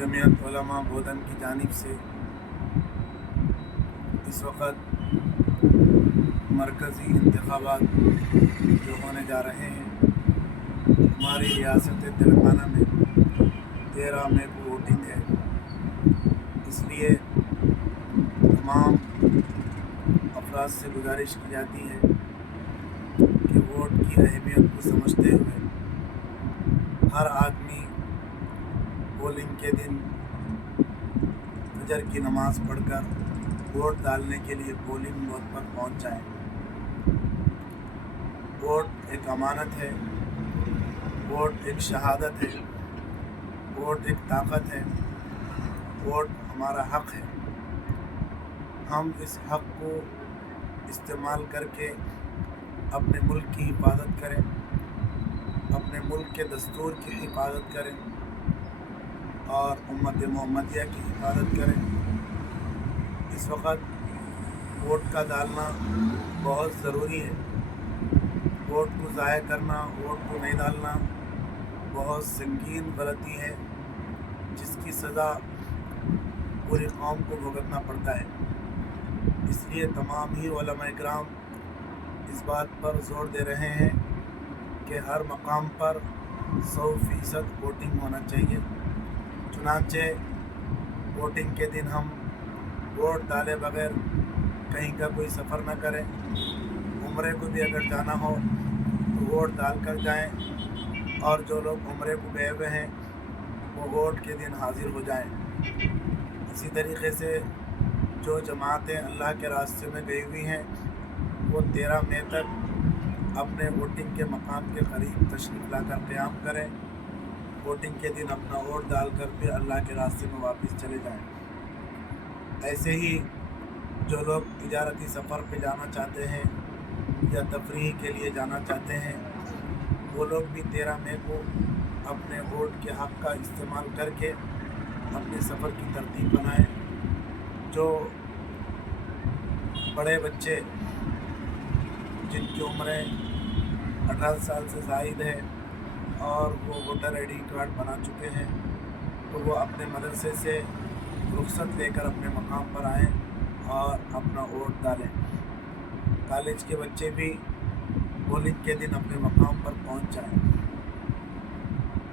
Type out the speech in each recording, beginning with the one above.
जमीयत उलमा बोधन की जानिब से इस वक्त मरकज़ी इंतखाबात जो होने जा रहे हैं, हमारी रियासत तेलंगाना में 13 मई को वोटिंग है। इसलिए तमाम अफराद से गुजारिश की जाती है कि वोट की अहमियत को समझते हुए हर आदमी पोलिंग के दिन फजर की नमाज़ पढ़कर वोट डालने के लिए पोलिंग बूथ पर पहुंच जाए। वोट एक अमानत है, वोट एक शहादत है, वोट एक ताकत है, वोट हमारा हक़ है। हम इस हक़ को इस्तेमाल करके अपने मुल्क की हिफाजत करें, अपने मुल्क के दस्तूर की हिफाजत करें और उम्मत मोहम्मदिया की हिफाजत करें। इस वक्त वोट का डालना बहुत ज़रूरी है। वोट को ज़ाया करना, वोट को नहीं डालना बहुत संगीन गलती है, जिसकी सज़ा पूरी कौम को भुगतना पड़ता है। इसलिए तमाम ही उलमा इकराम इस बात पर ज़ोर दे रहे हैं कि हर मकाम पर 100% वोटिंग होना चाहिए। चुनांचे वोटिंग के दिन हम वोट डाले बगैर कहीं का कोई सफ़र न करें। उम्रे को भी अगर जाना हो तो वोट डाल कर जाएं, और जो लोग उम्रे को गए हुए हैं वो वोट के दिन हाजिर हो जाएं। इसी तरीके से जो जमातें अल्लाह के रास्ते में गई हुई हैं वो 13 मई तक अपने वोटिंग के मकाम के करीब तशरीफ़ लाकर क़याम करें। वोटिंग के दिन अपना वोट डालकर फिर अल्लाह के रास्ते में वापस चले जाएं। ऐसे ही जो लोग तिजारती सफ़र पे जाना चाहते हैं या तफरीह के लिए जाना चाहते हैं, वो लोग भी 13 मई को अपने वोट के हक़ का इस्तेमाल करके अपने सफ़र की तरतीब बनाएं। जो बड़े बच्चे जिनकी उम्रें 18 साल से ज़ायद है और वो वोटर ID कार्ड बना चुके हैं, तो वो अपने मदरसे से रुख़्सत लेकर अपने मकाम पर आएँ और अपना वोट डालें। कॉलेज के बच्चे भी पोलिंग के दिन अपने मकाम पर पहुंच जाएं।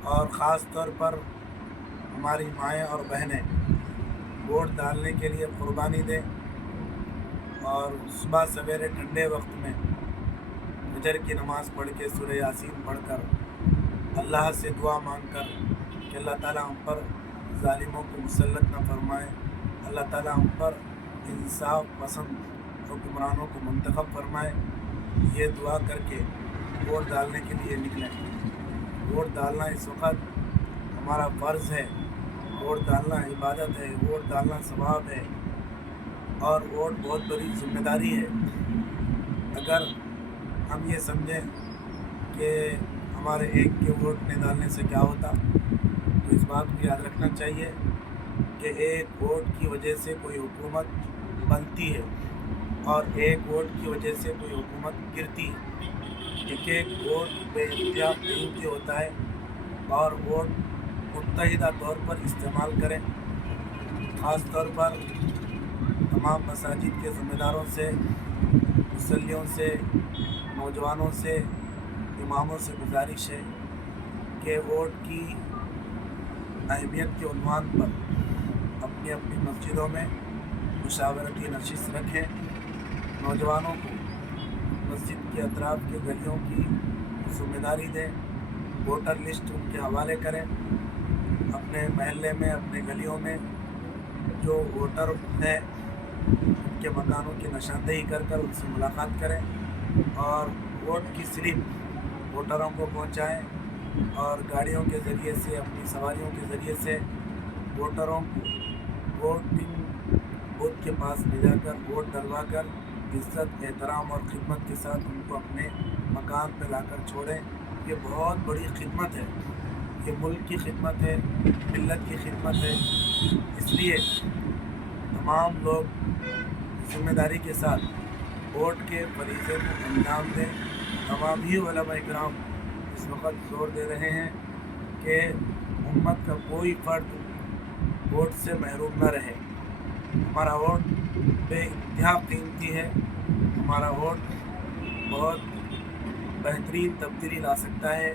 और ख़ास तौर पर हमारी माएँ और बहनें वोट डालने के लिए क़ुरबानी दें और सुबह सवेरे ठंडे वक्त में फजर की नमाज़ पढ़ के सूरह यासीन पढ़कर अल्लाह से दुआ मांगकर कि अल्लाह ताला हम पर ज़ालिमों को मुसल्लत न फरमाए, अल्लाह ताला हम पर इंसाफ पसंद हुक्मरानों को मुंतखब फरमाए, ये दुआ करके वोट डालने के लिए निकलें। वोट डालना इस वक्त हमारा फ़र्ज़ है, वोट डालना इबादत है, वोट डालना सवाब है और वोट बहुत बड़ी ज़िम्मेदारी है। अगर हम ये समझें कि हमारे एक के वोट नहीं डालने से क्या होता, तो इस बात को याद रखना चाहिए कि एक वोट की वजह से कोई हुकूमत बनती है और एक वोट की वजह से कोई हुकूमत गिरती है। एक वोट बेइख्तियार क़ीमती होता है और वोट मुत्तहिदा तौर पर इस्तेमाल करें। ख़ास तौर पर तमाम मसाजिद के ज़िम्मेदारों से, मुसल्लियों से, नौजवानों से, इमामों से गुजारिश है कि वोट की अहमियत के उन्वान पर अपनी अपनी मस्जिदों में मुशावरती नशिस्त रखें। नौजवानों को मस्जिद के अतराफ़ के गलियों की ज़िम्मेदारी दें, वोटर लिस्ट उनके हवाले करें। अपने महल्ले में, अपने गलियों में जो वोटर हैं उनके मकानों की निशानदेही कर उनसे मुलाकात करें और वोट की स्लिप वोटरों को पहुंचाएं और गाड़ियों के ज़रिए से, अपनी सवारियों के ज़रिए से वोटरों को वोटिंग बूथ के पास ले जाकर वोट डलवा कर इज़्ज़त, एहतराम और ख़िदमत के साथ उनको अपने मकान पर लाकर छोड़ें। ये बहुत बड़ी खिदमत है, ये मुल्क की खिदमत है, मिल्लत की खिदमत है। इसलिए तमाम लोग ज़िम्मेदारी के साथ वोट के फरीज़े को अंजाम दें। तमाम ही उलमा इकराम इस اس وقت زور دے رہے ہیں کہ امت کا کوئی فرد ووٹ سے محروم نہ رہے. ہمارا ووٹ بے انتہا قیمتی ہے. ہمارا ووٹ بہت بہترین تبدیلی لا سکتا ہے.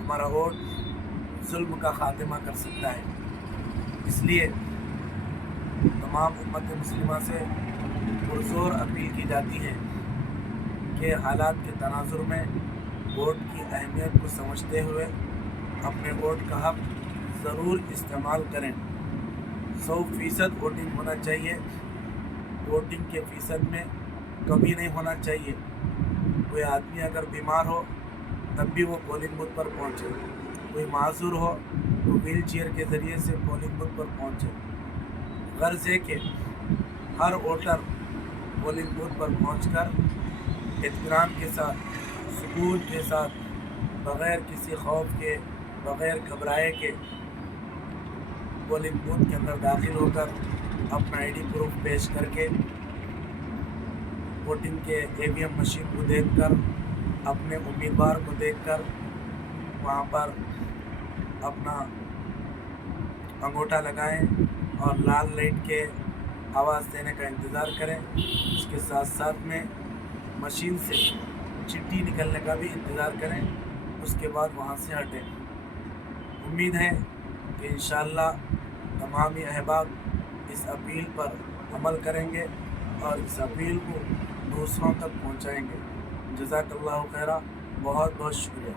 ہمارا ووٹ ظلم کا خاتمہ کر سکتا ہے. اس لیے تمام امت مسلمہ سے پرزور اپیل کی جاتی ہے کہ حالات کے تناظر میں ووٹ کی اہمیت کو سمجھتے ہوئے اپنے ووٹ کا حق ضرور استعمال کریں. 100% ووٹنگ ہونا چاہیے. ووٹنگ کے فیصد میں کمی نہیں ہونا چاہیے. کوئی آدمی اگر بیمار ہو تب بھی وہ پولنگ بوتھ پر پہنچے. کوئی معذور ہو تو ویل چیئر کے ذریعے سے پولنگ بوتھ پر پہنچے. غرض ہے کہ ہر ووٹر پولنگ بوتھ پر پہنچ کر اطمینان کے ساتھ، سکون کے ساتھ، بغیر کسی خوف کے، بغیر گھبرائے کے پولنگ بوتھ کے اندر داخل ہو کر اپنا آئی ڈی پروف پیش کر کے ووٹنگ کے اے وی ایم مشین کو دیکھ کر، اپنے امیدوار کو دیکھ کر وہاں پر اپنا انگوٹھا لگائیں اور لال لائٹ کے آواز دینے کا انتظار کریں. اس کے ساتھ ساتھ میں مشین سے چٹھی نکلنے کا بھی انتظار کریں. اس کے بعد وہاں سے ہٹیں. امید ہے کہ انشاءاللہ تمامی احباب اس اپیل پر عمل کریں گے اور اس اپیل کو دوسروں تک پہنچائیں گے. جزاک اللہ خیرہ. بہت بہت شکریہ.